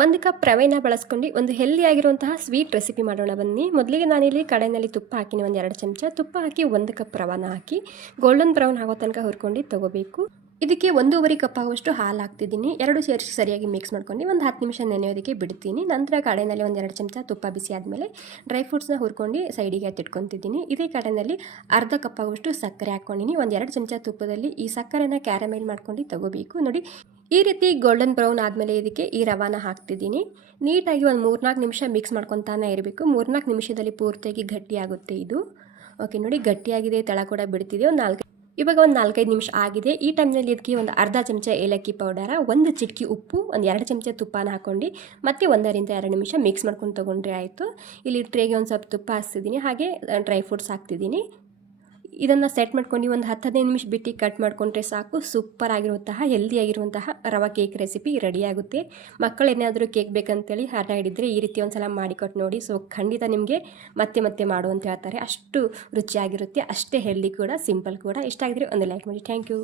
1 cup ರವೆನ ಬಳಸ್ಕೊಂಡು ಒಂದು ಹೆಲ್ದಿ ಆಗಿರುವಂತಹ ಸ್ವೀಟ್ ರೆಸಿಪಿ ಮಾಡೋಣ ಬನ್ನಿ. ಮೊದಲಿಗೆ ನಾನಿಲ್ಲಿ ಕಡೆಯಲ್ಲಿ ತುಪ್ಪ ಹಾಕಿನಿ, ಒಂದು 2 ಚಮಚ ತುಪ್ಪ ಹಾಕಿ 1 ಕಪ್ ರವಾನ ಹಾಕಿ ಗೋಲ್ಡನ್ ಬ್ರೌನ್ ಆಗೋ ತನಕ ಹುರ್ಕೊಂಡು ತಗೋಬೇಕು. ಇದಕ್ಕೆ 1.5 ಕಪ್ ಆಗುವಷ್ಟು ಹಾಲು ಹಾಕ್ತಿದ್ದೀನಿ. 2 ಸೇರಿಸಿ ಸರಿಯಾಗಿ ಮಿಕ್ಸ್ ಮಾಡ್ಕೊಂಡು ಒಂದು 10 ನಿಮಿಷ ನೆನೆಯೋದಕ್ಕೆ ಬಿಡ್ತೀನಿ. ನಂತರ ಕಡೆಯಲ್ಲಿ ಒಂದು 2 ಚಮಚ ತುಪ್ಪ ಬಿಸಿ ಆದಮೇಲೆ ಡ್ರೈ ಫ್ರೂಟ್ಸ್ನ ಹುರ್ಕೊಂಡು ಸೈಡಿಗೆ ಎತ್ತಿಟ್ಕೊತಿದ್ದೀನಿ. ಇದೇ ಕಡೆಯಲ್ಲಿ ಅರ್ಧ ಕಪ್ ಆಗುವಷ್ಟು ಸಕ್ಕರೆ ಹಾಕ್ಕೊಂಡಿನಿ. ಒಂದು 2 ಚಮಚ ತುಪ್ಪದಲ್ಲಿ ಈ ಸಕ್ಕರೆನ ಕ್ಯಾರಮೆಲ್ ಮಾಡ್ಕೊಂಡು ತಗೋಬೇಕು. ನೋಡಿ, ಈ ರೀತಿ ಗೋಲ್ಡನ್ ಬ್ರೌನ್ ಆದಮೇಲೆ ಇದಕ್ಕೆ ಈ ರವಾನ ಹಾಕ್ತಿದ್ದೀನಿ. ನೀಟಾಗಿ ಒಂದು 3-4 ನಿಮಿಷ ಮಿಕ್ಸ್ ಮಾಡ್ಕೊತಾನೆ ಇರಬೇಕು. 3-4 ನಿಮಿಷದಲ್ಲಿ ಪೂರ್ತಿಯಾಗಿ ಗಟ್ಟಿಯಾಗುತ್ತೆ ಇದು. ಓಕೆ, ನೋಡಿ ಗಟ್ಟಿಯಾಗಿದೆ, ತಳ ಕೂಡ ಬಿಡ್ತಿದೆ. ಇವಾಗ ಒಂದು 4-5 ನಿಮಿಷ ಆಗಿದೆ. ಈ ಟೈಮ್ನಲ್ಲಿ ಇದಕ್ಕೆ ಒಂದು ಅರ್ಧ ಚಮಚ ಏಲಕ್ಕಿ ಪೌಡರ, 1 ಚಿಟಕಿ ಉಪ್ಪು, ಒಂದು 2 ಚಮಚ ತುಪ್ಪನ ಹಾಕ್ಕೊಂಡು ಮತ್ತೆ 1-2 ನಿಮಿಷ ಮಿಕ್ಸ್ ಮಾಡ್ಕೊಂಡು ತೊಗೊಂಡ್ರೆ ಆಯಿತು. ಇಲ್ಲಿ ಟ್ರೇಗೆ ಒಂದು ಸ್ವಲ್ಪ ತುಪ್ಪ ಹಾಕ್ತಿದ್ದೀನಿ, ಹಾಗೆ ಡ್ರೈ ಫ್ರೂಟ್ಸ್ ಹಾಕ್ತಿದ್ದೀನಿ. ಇದನ್ನು ಸೆಟ್ ಮಾಡ್ಕೊಂಡು ಒಂದು 10-15 ನಿಮಿಷ ಬಿಟ್ಟು ಕಟ್ ಮಾಡಿಕೊಂಡ್ರೆ ಸಾಕು. ಸೂಪರ್ ಆಗಿರುವಂತಹ ಹೆಲ್ದಿಯಾಗಿರುವಂತಹ ರವಾ ಕೇಕ್ ರೆಸಿಪಿ ರೆಡಿಯಾಗುತ್ತೆ. ಮಕ್ಕಳು ಏನಾದರೂ ಕೇಕ್ ಬೇಕಂತೇಳಿ ಹಠ ಹಿಡಿದ್ರೆ ಈ ರೀತಿ ಒಂದು ಸಲ ಮಾಡಿಕೊಟ್ಟು ನೋಡಿ. ಸೊ ಖಂಡಿತ ನಿಮಗೆ ಮತ್ತೆ ಮತ್ತೆ ಮಾಡು ಅಂತ ಹೇಳ್ತಾರೆ. ಅಷ್ಟು ರುಚಿಯಾಗಿರುತ್ತೆ, ಅಷ್ಟೇ ಹೆಲ್ದಿ ಕೂಡ, ಸಿಂಪಲ್ ಕೂಡ. ಇಷ್ಟ ಆಗಿದ್ರೆ ಒಂದು ಲೈಕ್ ಮಾಡಿ. Thank you.